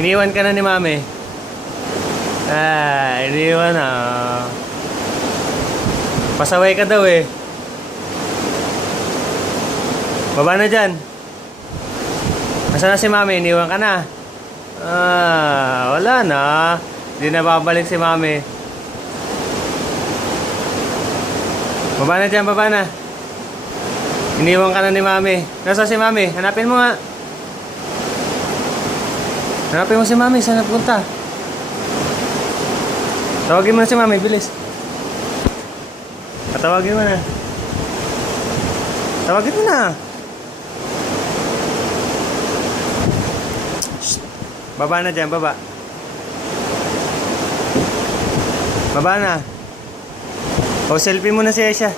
Iniwan ka na ni Mami. Iniwan na. Pasaway ka daw eh. Baba na dyan. Nasaan na si Mami? Iniwan ka na. Wala na. Hindi na babalik si Mami. Baba na dyan, baba na. Iniwan ka na ni Mami. Nasaan si Mami? Hanapin mo nga. Hanapin mo si Mami. Saan napunta? Tawagin mo na si Mami. Bilis. Tawagin mo na. Tawagin mo na. Shh. Baba na dyan, baba. Baba na. O, selfie muna si Aisha.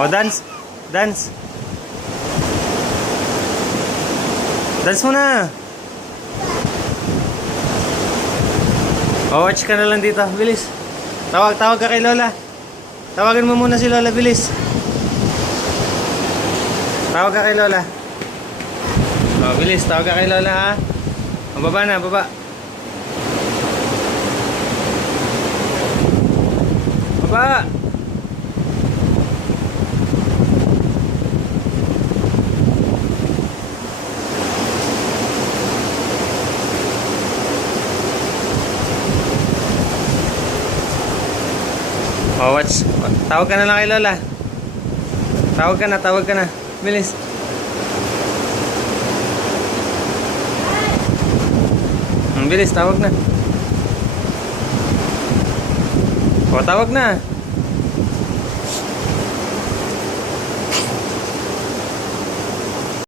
O, dance. Dance. Dance muna. O, watch ka na lang dito. Bilis. Tawag ka kay Lola. Tawagan mo muna si Lola, bilis. Tawag ka kay Lola. O, bilis. Tawag ka kay Lola, ha. O, baba na, baba. Baba. Oh, watch. Tawag ka na lang kay Lola. Tawag ka na. Bilis. Bilis, tawag na. Oh, tawag na.